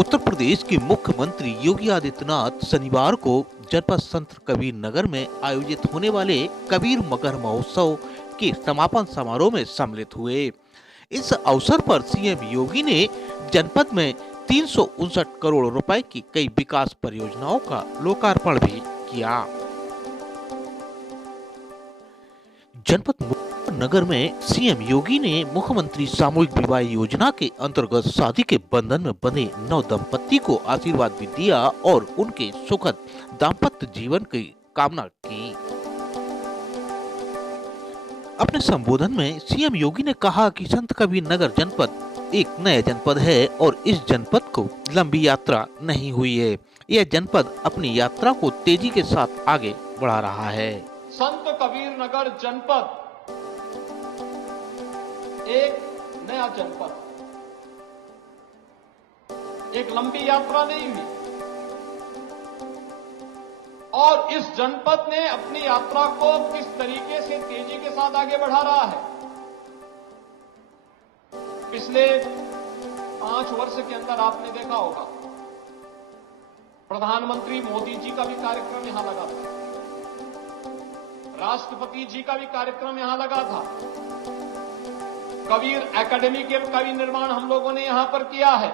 उत्तर प्रदेश के मुख्यमंत्री योगी आदित्यनाथ शनिवार को जनपद संत कबीर नगर में आयोजित होने वाले कबीर मगर महोत्सव के समापन समारोह में सम्मिलित हुए। इस अवसर पर सीएम योगी ने जनपद में 359 करोड़ रुपए की कई विकास परियोजनाओं का लोकार्पण भी किया। जनपद मुजफ्फरनगर में सीएम योगी ने मुख्यमंत्री सामूहिक विवाह योजना के अंतर्गत शादी के बंधन में बंधे नव दंपत्ति को आशीर्वाद भी दिया और उनके सुखद दाम्पत्य जीवन की कामना की। अपने संबोधन में सीएम योगी ने कहा कि संत कबीर नगर जनपद एक नया जनपद है और इस जनपद को लंबी यात्रा नहीं हुई है। यह जनपद अपनी यात्रा को तेजी के साथ आगे बढ़ा रहा है। संत कबीर नगर जनपद एक नया जनपद, एक लंबी यात्रा नहीं हुई और इस जनपद ने अपनी यात्रा को किस तरीके से तेजी के साथ आगे बढ़ा रहा है। पिछले 5 वर्ष के अंदर आपने देखा होगा, प्रधानमंत्री मोदी जी का भी कार्यक्रम यहां लगा था, राष्ट्रपति जी का भी कार्यक्रम यहां लगा था, कबीर एकेडमी का भी निर्माण हम लोगों ने यहां पर किया है।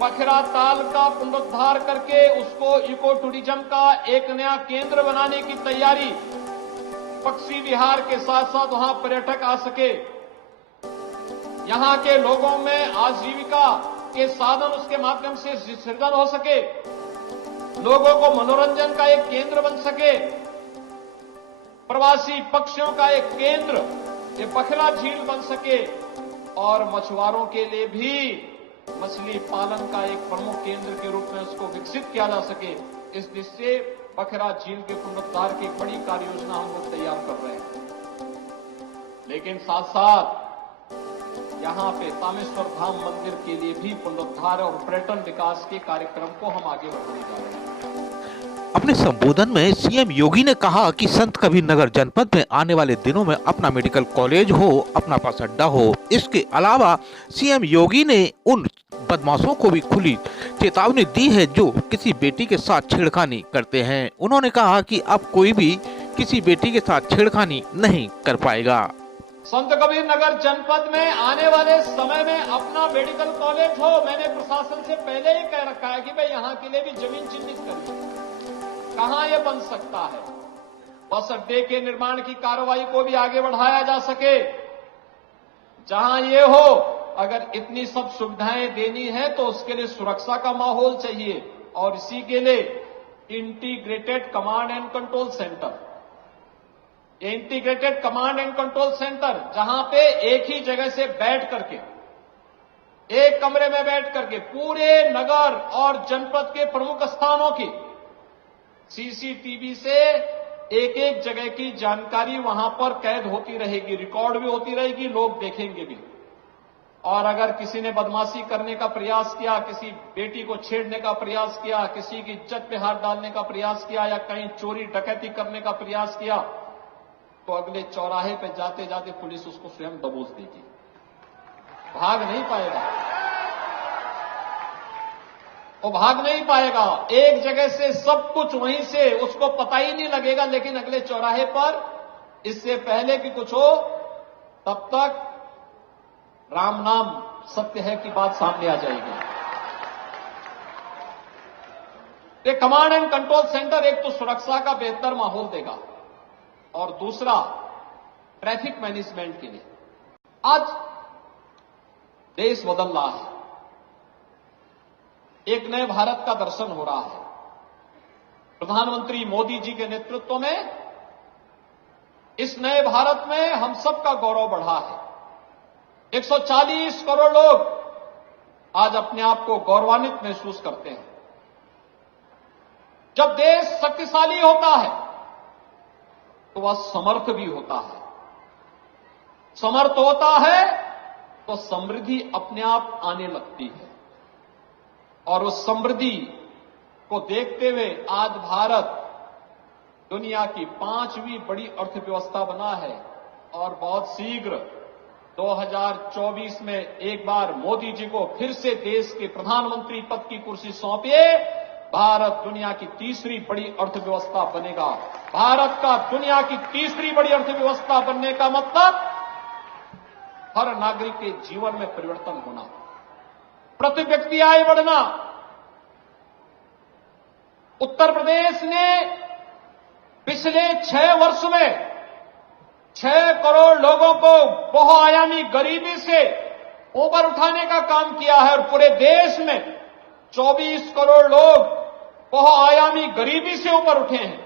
पखरा ताल का पुनरुद्धार करके उसको इको टूरिज्म का एक नया केंद्र बनाने की तैयारी, पक्षी विहार के साथ साथ वहां पर्यटक आ सके, यहां के लोगों में आजीविका के साधन उसके माध्यम से सृजन हो सके, लोगों को मनोरंजन का एक केंद्र बन सके, प्रवासी पक्षियों का एक केंद्र ये बखरा झील बन सके और मछुआरों के लिए भी मछली पालन का एक प्रमुख केंद्र के रूप में उसको विकसित किया जा सके। इस दृष्टि से बखरा झील के पुनरुद्धार की एक बड़ी कार्य योजना हम लोग तैयार कर रहे हैं। लेकिन साथ साथ यहां पे तामेश्वर धाम मंदिर के लिए भी पुनरुद्धार और पर्यटन विकास के कार्यक्रम को हम आगे बढ़ाने जा रहे हैं। अपने संबोधन में सीएम योगी ने कहा कि संत कबीर नगर जनपद में आने वाले दिनों में अपना मेडिकल कॉलेज हो, अपना बस अड्डा हो। इसके अलावा सीएम योगी ने उन बदमाशों को भी खुली चेतावनी दी है जो किसी बेटी के साथ छेड़खानी करते हैं। उन्होंने कहा कि अब कोई भी किसी बेटी के साथ छेड़खानी नहीं कर पाएगा। संत कबीर नगर जनपद में आने वाले समय में अपना मेडिकल कॉलेज हो, मैंने प्रशासन से पहले ही कह रखा है कि भाई यहां के लिए भी जमीन चिन्हित करिए, कहां यह बन सकता है। बस अड्डे के निर्माण की कार्रवाई को भी आगे बढ़ाया जा सके। जहां यह हो, अगर इतनी सब सुविधाएं देनी है तो उसके लिए सुरक्षा का माहौल चाहिए और इसी के लिए integrated command and control centre, integrated command and control centre जहां पे एक ही जगह से बैठ करके, एक कमरे में बैठ करके पूरे नगर और जनपद के प्रमुख स्थानों की सीसीटीवी से एक एक जगह की जानकारी वहां पर कैद होती रहेगी, रिकॉर्ड भी होती रहेगी, लोग देखेंगे भी। और अगर किसी ने बदमाशी करने का प्रयास किया, किसी बेटी को छेड़ने का प्रयास किया, किसी की इज्जत पे हाथ डालने का प्रयास किया या कहीं चोरी डकैती करने का प्रयास किया, तो अगले चौराहे पे जाते जाते पुलिस उसको स्वयं दबोच देगी, भाग नहीं पाएगा, वो भाग नहीं पाएगा। एक जगह से सब कुछ वहीं से उसको पता ही नहीं लगेगा, लेकिन अगले चौराहे पर इससे पहले कि कुछ हो तब तक राम नाम सत्य है की बात सामने आ जाएगी। ये कमांड एंड कंट्रोल सेंटर एक तो सुरक्षा का बेहतर माहौल देगा और दूसरा ट्रैफिक मैनेजमेंट के लिए। आज देश बदल रहा है, एक नए भारत का दर्शन हो रहा है। प्रधानमंत्री मोदी जी के नेतृत्व में इस नए भारत में हम सबका गौरव बढ़ा है। 140 करोड़ लोग आज अपने आप को गौरवान्वित महसूस करते हैं। जब देश शक्तिशाली होता है तो वह समर्थ भी होता है, समर्थ होता है तो समृद्धि अपने आप आने लगती है और उस समृद्धि को देखते हुए आज भारत दुनिया की 5वीं बड़ी अर्थव्यवस्था बना है और बहुत शीघ्र 2024 में एक बार मोदी जी को फिर से देश के प्रधानमंत्री पद की कुर्सी सौंपिए, भारत दुनिया की तीसरी बड़ी अर्थव्यवस्था बनेगा। भारत का दुनिया की तीसरी बड़ी अर्थव्यवस्था बनने का मतलब हर नागरिक के जीवन में परिवर्तन होना, प्रति व्यक्ति आय बढ़ना। उत्तर प्रदेश ने पिछले 6 वर्ष में 6 करोड़ लोगों को बहुआयामी गरीबी से ऊपर उठाने का काम किया है और पूरे देश में 24 करोड़ लोग बहुआयामी गरीबी से ऊपर उठे हैं।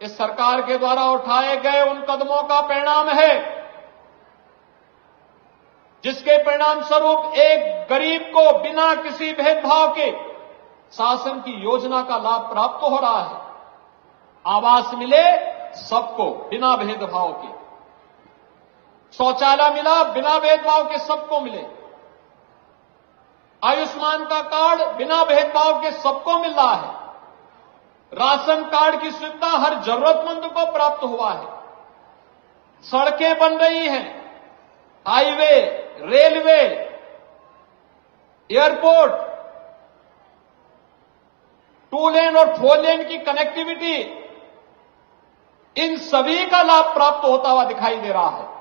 इस सरकार के द्वारा उठाए गए उन कदमों का परिणाम है, जिसके परिणाम स्वरूप एक गरीब को बिना किसी भेदभाव के शासन की योजना का लाभ प्राप्त हो रहा है। आवास मिले सबको बिना भेदभाव के, शौचालय मिला बिना भेदभाव के सबको मिले, आयुष्मान का कार्ड बिना भेदभाव के सबको मिल रहा है, राशन कार्ड की सुविधा हर जरूरतमंद को प्राप्त हुआ है, सड़कें बन रही हैं, हाईवे, रेलवे, एयरपोर्ट, 2 लेन और 4 लेन की कनेक्टिविटी, इन सभी का लाभ प्राप्त होता हुआ दिखाई दे रहा है।